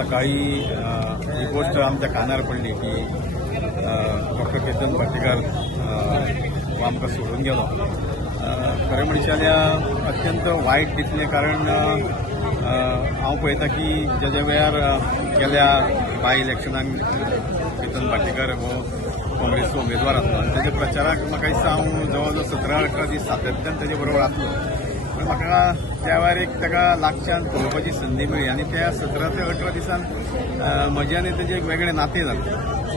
सकाळी ही गोष्ट आमच्या कानार पडली की डॉक्टर केतन भाटीकार हो आमकां सोडून गेलो. खरें म्हणचे जाल्यार अत्यंत वायट दिसलें, कारण हांव पळयता की ज्या वेळार गेल्या बाय इलेक्शनाक केतन भाटीकार हो काँग्रेसचो उमेदवार आसलो आनी ताच्या प्रचाराक म्हाका दिसता हांव जवळ जवळ 17-18 दीस सातत्यान ताचे बरोबर आसलो. पण म्हाका त्या वेळार एक ताका लागच्यान पळोवपाची संदी मेळ्ळी आनी त्या 17 ते 18 दिसान म्हजें आनी ताजें एक वेगळें नातें जालें.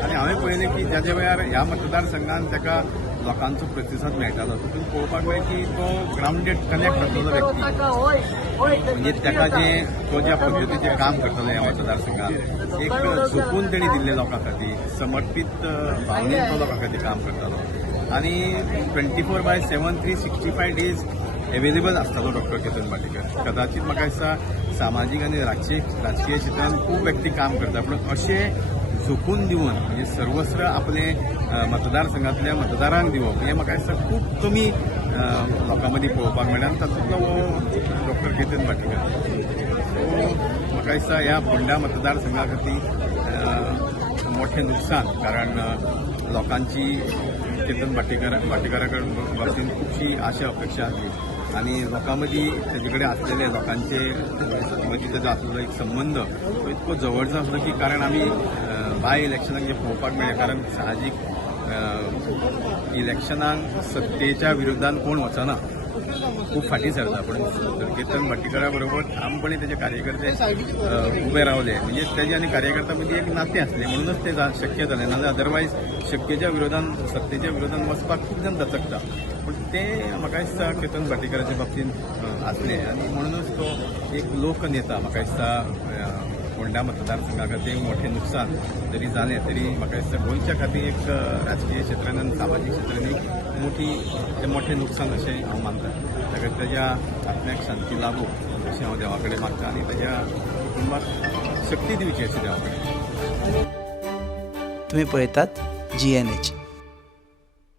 आनी हांवें पळयलें की ज्या वेळार ह्या मतदारसंघात ताका लोकांचो प्रतिसाद मेळटालो तितून पळोवपाक मेळ्ळें की तो ग्रावंडेड कनेक्ट आसलेलो व्यक्ती. म्हणजे ताका तो ज्या पद्दतीचें काम करतलो ह्या मतदारसंघात एक झोपून तेणी दिल्ले लोकां खातीर, समर्पीत भावनेन तो लोकां खातीर काम करतालो आनी 24/7 365 डेज एवेलेबल आसतालो डॉक्टर केतन भाटीकार. कदाचित म्हाका दिसता सामाजीक आनी राजकीय क्षेत्रांत खूब व्यक्ती काम करता, पूण अशें झोकून दिवन म्हणजे सर्वस्व आपले मतदारसंघातल्या मतदारांक दिवप हें म्हाका दिसता खूब कमी लोकां मदीं पळोवपाक मेळटा आनी तातूंतलो हो डॉक्टर केतन भाटीकार. सो म्हाका दिसता ह्या फोंडा मतदारसंघा खातीर मोठें नुकसान, कारण लोकांची केतन भाटीकारा बाबतींत खुबशी आशा अपेक्षा आसली आनी लोकां मदीं तेजे कडेन आसलेले लोकांचे मदीं तेजो आसलेलो एक संबंद तो इतको जवळचो आसलो की कारण आमी बाय इलेक्शनाक जे पळोवपाक मेळ्ळें, कारण साहजीक इलेक्शनाक सत्तेच्या विरोधान कोण वचना, खूब फाटीं सरता. पण केतन भाटीकारा बरोबर ठामपणे तेजे कार्यकर्ते उबे रावले, म्हणजे तेजे आनी कार्यकर्त्यां मदीं एक नातें आसलें म्हणूनच तें शक्य जालें. नाजाल्यार अदरवायज सत्तेच्या विरोधान वचपाक खूब जाण दचकता. पण तें म्हाका दिसता केतन भाटीकाराच्या बाबतींत आसलें आनी म्हणूनच तो एक लोकनेता म्हाका दिसता फोंडा मतदारसंघा खातीर मोठें नुकसान जरी जालें तरी म्हाका दिसता गोंयच्या खातीर एक राजकीय क्षेत्रांत आनी सामाजीक क्षेत्रांनी मोठें नुकसान अशें हांव मानतां. ताका ताज्या आत्म्याक शांती लाभो अशें हांव देवा कडेन मागतां आनी ताज्या कुटुंबाक शक्ती दिवची अशें देवा कडेन. तुम्ही पळयतात GNH.